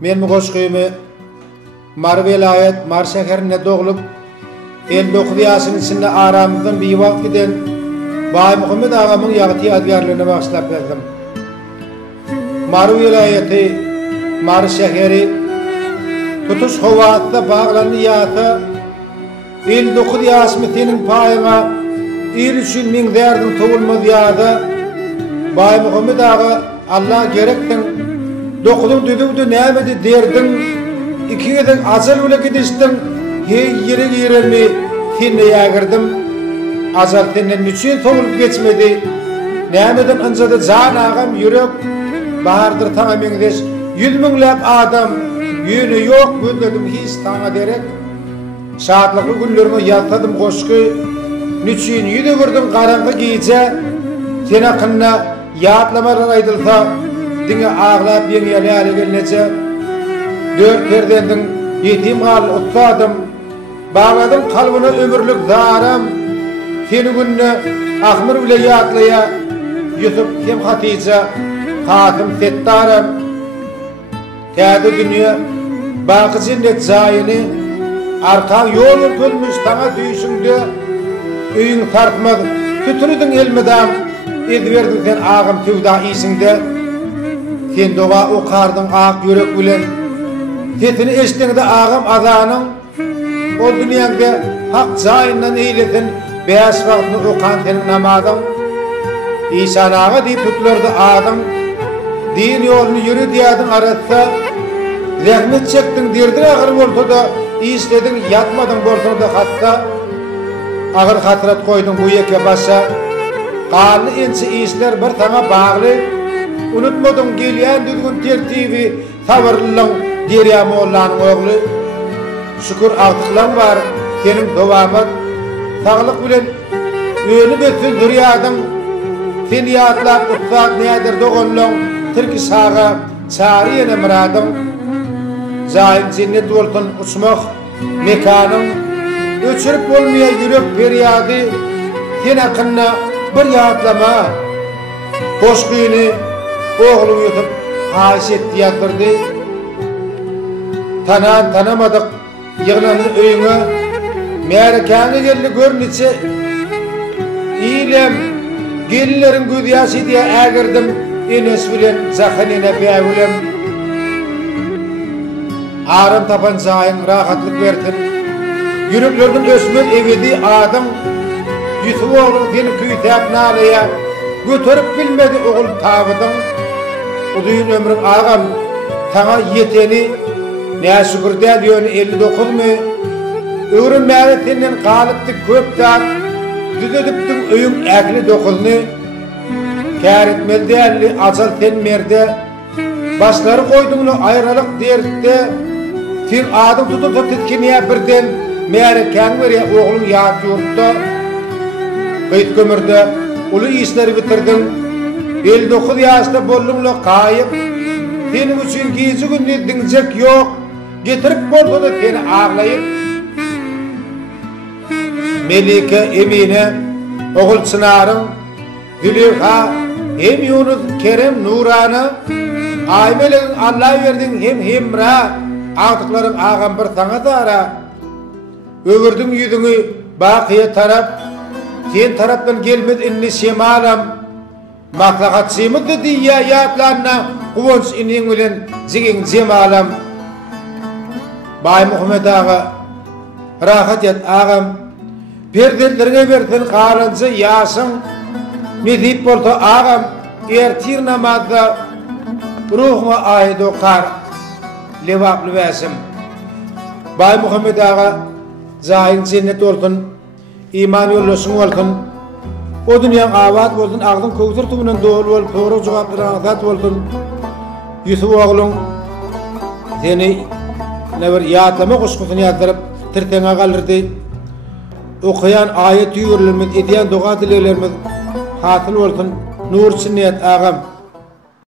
Men goşgymy Mar vilayet Mar şäherine doglup 59 ýaşyň içinde aramyzdan bir wagt giden Baý Muhammed agamyň ýagty ýadgarlygyna bagşlap berdim. Mar vilayeti Mar şäheri tutuş howatda baglany ýaty 59 ýaşmy senin paýyňa il üçin min derdin towulmaz ýada Baý Muhammed aga Allah gerekden dokudun düdüdü nämedi derdin ikigeden azal bile gidiştin yeri girermi tinne ýagyrdım azal tinnen üçin towulup geçmedi nämeden anjada jan agam ýürek bahardyr taňa meňdeş 100 miňläp adam ýöne ýok gönderdim hiç taňa derek şadlykly günlerime ýatladım goşky niçin ýüde gördüm garaňgy gije sene kynna ýatlamalar aýdylsa diňe aglap ýeňeli gelneçe dört perdenden ýetim gal utsadım bagladım kalbyna ömürlük zaram seni günne ahmir bile ýatlaya Yusuf hem Hatice Katım Settarım täze dünýä baky cennet jaýyny arka ýol gölmüş taňa düýşüňde öýüň tartmaz tütürüdüň elmedam ediberdin sen agam tüwda iýsinde sen doga o kardyň ak ýürek bilen tetini eşdiňde agam azanyň o dünýäde hak jaýyndan eýlesin beýas wagtny okan senin namazyň İsa ağa diýip tutulurdy adam din ýoluny ýürü diýadyn arasda zähmet çekdiň derdi agyr bolsa da işledin yatmadın bolsa da hatda agyr hatrat koydun bu ýeke başa galy ençe işler bir taňa bagly unutmadyň gelýän düzgün tertibi sabırlyň derýä mollanyň ogly şükür agtyklan bar senin dowamat saglyk bilen öýünü betsin dürýadyň sen ýatlap utsat näder dogonlaň türki saga çaryene muradyň zaýym cennet bolsun uçmak mekanyň öçürüp bolmaýan ýürek perýady sen akynna bir ýatlama goşgyny ogluň ýutup haşet ýatyrdy tanamadyk ýygnany öýüňe merkany geldi görniçe ilem gellerin gödýäsi diýe ägirdim enes bilen zahanine bäwilem aram tapan jaýyň rahatlyk berdin ýüreklerden ösmen ebedi adam Yusuf oğlum seni küýtäp nalaya götürüp bilmedi oğul tabydyň udyň ömrüň agam taňa ýeteni näşükürde diýeni 59 my öwrün märetenden galypdy köpden düdüdüpdüň öýüň ägli dokuny käretmeldi azal ten merde başlary koýduňly aýralyk derdde sen adam tutup tetkinýä birden mere kän berýär oglum ýat ýurtda gyýt kömürde uly işleri bitirdiň 59 ýaşda bolduňly gaýyp senin üçin gije günde diňjek ýok getirip bolsa da seni aglaýyp Melike Emine oğul Çınar'ın Züleyha hem Yunus Kerem Nurana aymelerin Allah verdin hem hemra artıkların ağam bir sana dara öwürdüň ýüzüňi bakyýa tarap sen tarapdan gelmedi inni şemalam maslahatçymyz diýä ýatlarna guwunç iniň bilen jigiň jemalam Baý Muhammed aga rahat ýat agam perdelerine bersen qalanca ýaşyň medip bolsa agam ertir namazda ruhuma aýdy okar lewaply wäsim Baý Muhammed aga jaýyň cennet bolsun iman ýollaşyň bolsun o dünýäň awat bolsun agdyň köwsür tubunan dol bolup toğry jogaply azat bolsun Yusuf oglum seni näber ýatlama goşgusyny ýatyryp tirteňe galyrdy okuyan ayet ýürlerimiz edýän doga dilelerimiz hasyl bolsun nur sünniyet agam